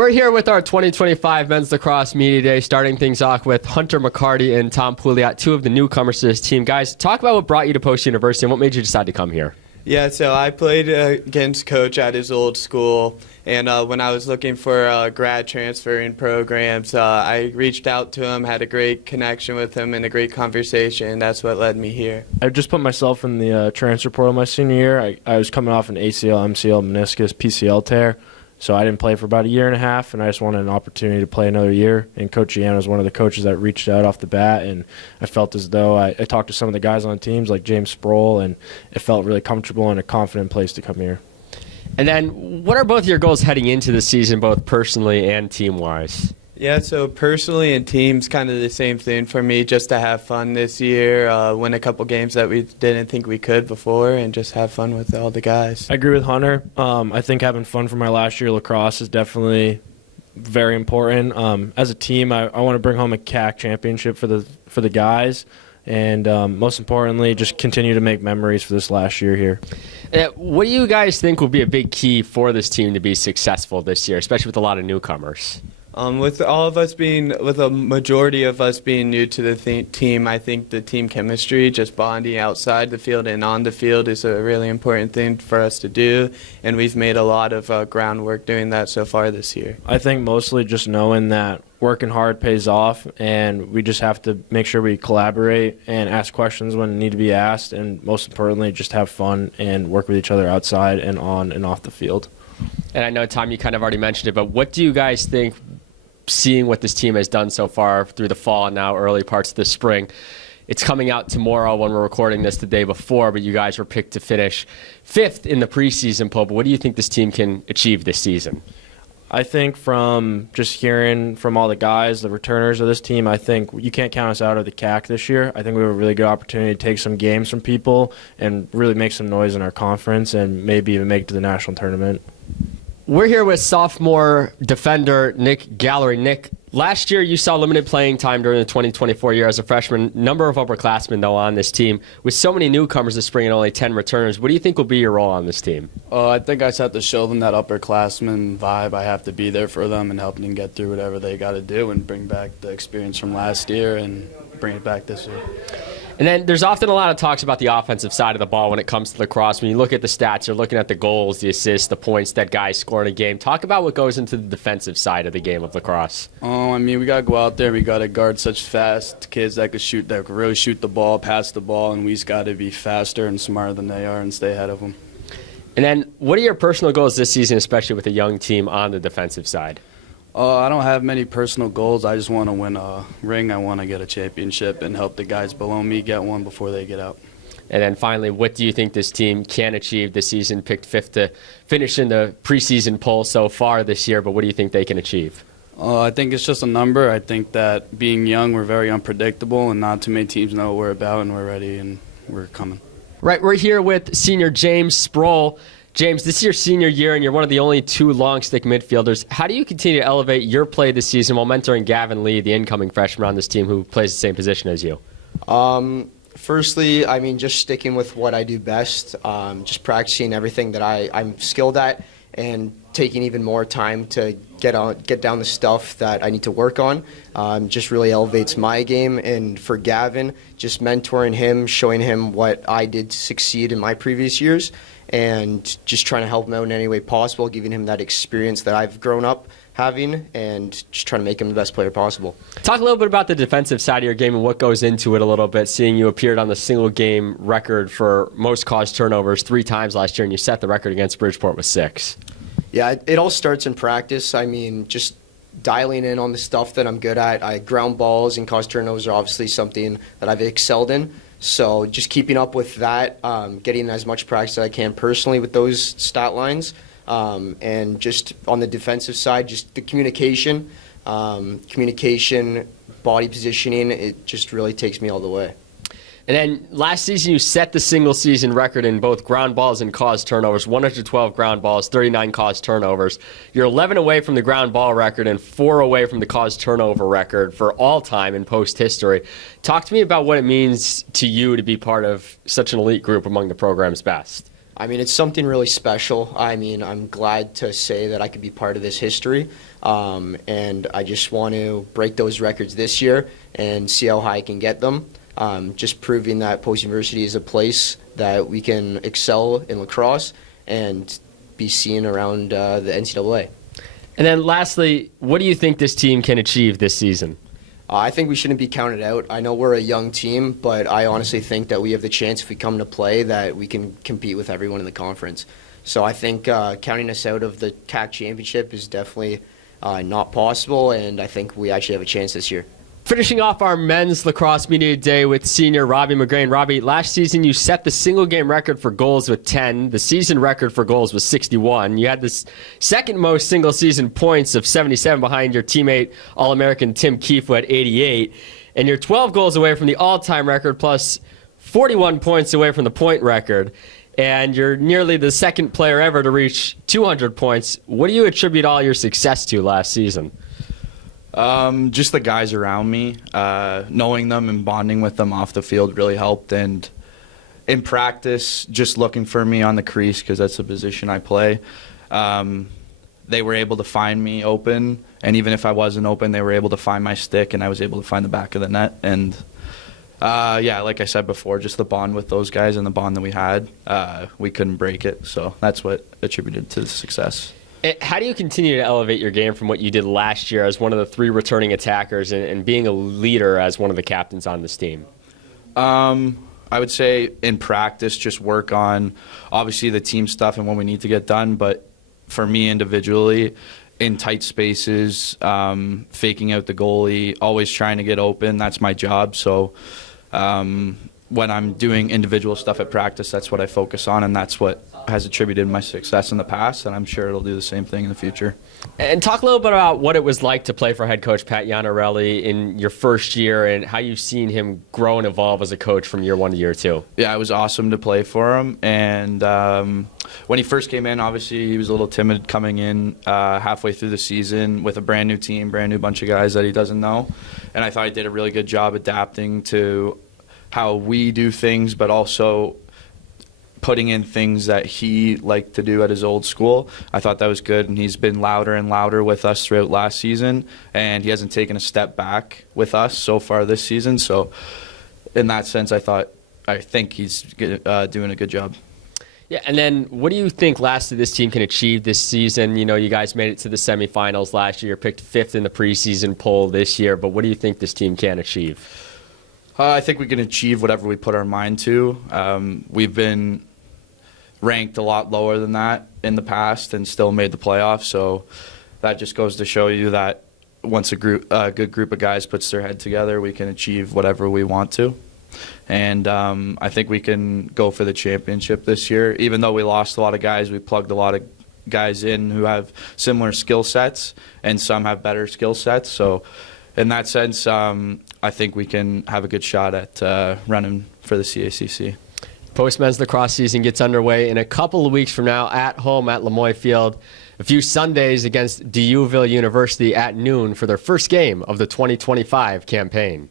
We're here with our 2025 Men's Lacrosse Media Day, starting things off with Hunter McCarty and Tom Pouliot, two of the newcomers to this team. Guys, talk about what brought you to Post University and what made you decide to come here. Yeah, so I played against Coach at his old school, and when I was looking for grad transferring programs, I reached out to him, had a great connection with him, and a great conversation, and that's what led me here. I just put myself in the transfer portal my senior year. I was coming off an ACL, MCL, meniscus, PCL tear. So I didn't play for about a year and a half, and I just wanted an opportunity to play another year. And Coach Ian was one of the coaches that reached out off the bat, and I felt as though I talked to some of the guys on teams like James Sproul, and it felt really comfortable and a confident place to come here. And then what are both your goals heading into the season, both personally and team-wise? Yeah, so personally and teams, kind of the same thing for me, just to have fun this year, win a couple games that we didn't think we could before, and just have fun with all the guys. I agree with Hunter. I think having fun for my last year lacrosse is definitely very important. As a team, I want to bring home a CAC championship for the guys, and most importantly, just continue to make memories for this last year here. What do you guys think will be a big key for this team to be successful this year, especially with a lot of newcomers? With a majority of us being new to the team, I think the team chemistry, just bonding outside the field and on the field, is a really important thing for us to do, and we've made a lot of groundwork doing that so far this year. I think mostly just knowing that working hard pays off, and we just have to make sure we collaborate and ask questions when need to be asked, and most importantly, just have fun and work with each other outside and on and off the field. And I know, Tom, you kind of already mentioned it, but what do you guys think, seeing what this team has done so far through the fall and now early parts of the spring? It's coming out tomorrow when we're recording this the day before, but you guys were picked to finish 5th in the preseason poll. But what do you think this team can achieve this season? I think from just hearing from all the guys, the returners of this team, I think you can't count us out of the CAC this year. I think we have a really good opportunity to take some games from people and really make some noise in our conference and maybe even make it to the national tournament. We're here with sophomore defender Nick Gallery. Nick, last year you saw limited playing time during the 2024 year as a freshman. Number of upperclassmen, though, on this team. With so many newcomers this spring and only 10 returners, what do you think will be your role on this team? I think I just have to show them that upperclassman vibe. I have to be there for them and help them get through whatever they got to do and bring back the experience from last year and bring it back this year. And then there's often a lot of talks about the offensive side of the ball when it comes to lacrosse. When you look at the stats, you're looking at the goals, the assists, the points that guys score in a game. Talk about what goes into the defensive side of the game of lacrosse. We got to go out there. We got to guard such fast kids that could really shoot the ball, pass the ball, and we just got to be faster and smarter than they are and stay ahead of them. And then what are your personal goals this season, especially with a young team on the defensive side? I don't have many personal goals. I just want to win a ring. I want to get a championship and help the guys below me get one before they get out. And then finally, what do you think this team can achieve this season? Picked 5th to finish in the preseason poll so far this year, but what do you think they can achieve? I think it's just a number. I think that being young, we're very unpredictable, and not too many teams know what we're about, and we're ready, and we're coming. Right, we're here with senior James Sproul. James, this is your senior year, and you're one of the only 2 long-stick midfielders. How do you continue to elevate your play this season while mentoring Gavin Lee, the incoming freshman on this team who plays the same position as you? Firstly, just sticking with what I do best, just practicing everything that I'm skilled at, and taking even more time to get down the stuff that I need to work on. Just really elevates my game, and for Gavin, just mentoring him, showing him what I did to succeed in my previous years, and just trying to help him out in any way possible, giving him that experience that I've grown up having, and just trying to make him the best player possible. Talk a little bit about the defensive side of your game and what goes into it a little bit, seeing you appeared on the single-game record for most caused turnovers 3 times last year, and you set the record against Bridgeport with 6. Yeah, it all starts in practice. just dialing in on the stuff that I'm good at. Ground balls and cause turnovers are obviously something that I've excelled in. So just keeping up with that, getting as much practice as I can personally with those stat lines, and just on the defensive side, just the communication, body positioning, it just really takes me all the way. And then last season, you set the single-season record in both ground balls and caused turnovers, 112 ground balls, 39 caused turnovers. You're 11 away from the ground ball record and 4 away from the caused turnover record for all time in post history. Talk to me about what it means to you to be part of such an elite group among the program's best. I mean, it's something really special. I mean, I'm glad to say that I could be part of this history, and I just want to break those records this year and see how high I can get them. Just proving that Post University is a place that we can excel in lacrosse and be seen around the NCAA. And then lastly, what do you think this team can achieve this season? I think we shouldn't be counted out. I know we're a young team, but I honestly think that we have the chance, if we come to play, that we can compete with everyone in the conference. So I think counting us out of the CAC championship is definitely not possible, and I think we actually have a chance this year. Finishing off our men's lacrosse media day with senior Robbie McGrain. Robbie, last season you set the single game record for goals with 10. The season record for goals was 61. You had the second most single season points of 77 behind your teammate All-American Tim Keefe at 88. And you're 12 goals away from the all-time record plus 41 points away from the point record. And you're nearly the second player ever to reach 200 points. What do you attribute all your success to last season? Just the guys around me, knowing them and bonding with them off the field really helped. And in practice, just looking for me on the crease because that's the position I play. They were able to find me open, and even if I wasn't open, they were able to find my stick, and I was able to find the back of the net. And yeah, like I said before, just the bond with those guys and the bond that we had, we couldn't break it. So that's what attributed to the success. How do you continue to elevate your game from what you did last year as one of the 3 returning attackers and being a leader as one of the captains on this team? I would say in practice, just work on obviously the team stuff and what we need to get done. But for me individually, in tight spaces, faking out the goalie, always trying to get open, that's my job. So when I'm doing individual stuff at practice, that's what I focus on, and that's what has attributed my success in the past, and I'm sure it'll do the same thing in the future. And talk a little bit about what it was like to play for head coach Pat Iannarelli in your first year and how you've seen him grow and evolve as a coach from year 1 to year 2. Yeah, it was awesome to play for him, and when he first came in, obviously he was a little timid coming in halfway through the season with a brand new team, brand new bunch of guys that he doesn't know, and I thought he did a really good job adapting to how we do things, but also putting in things that he liked to do at his old school. I thought that was good, and he's been louder and louder with us throughout last season, and he hasn't taken a step back with us so far this season. So in that sense, I think he's doing a good job. Yeah, and then what do you think lastly this team can achieve this season? You know, you guys made it to the semifinals last year, picked 5th in the preseason poll this year, but what do you think this team can achieve? I think we can achieve whatever we put our mind to. We've been ranked a lot lower than that in the past and still made the playoffs, so that just goes to show you that once a good group of guys puts their head together, we can achieve whatever we want to. And I think we can go for the championship this year. Even though we lost a lot of guys, we plugged a lot of guys in who have similar skill sets, and some have better skill sets. So in that sense, I think we can have a good shot at running for the CACC. Post-men's lacrosse season gets underway in a couple of weeks from now at home at Lemoy Field. A few Sundays against D'Youville University at noon for their first game of the 2025 campaign.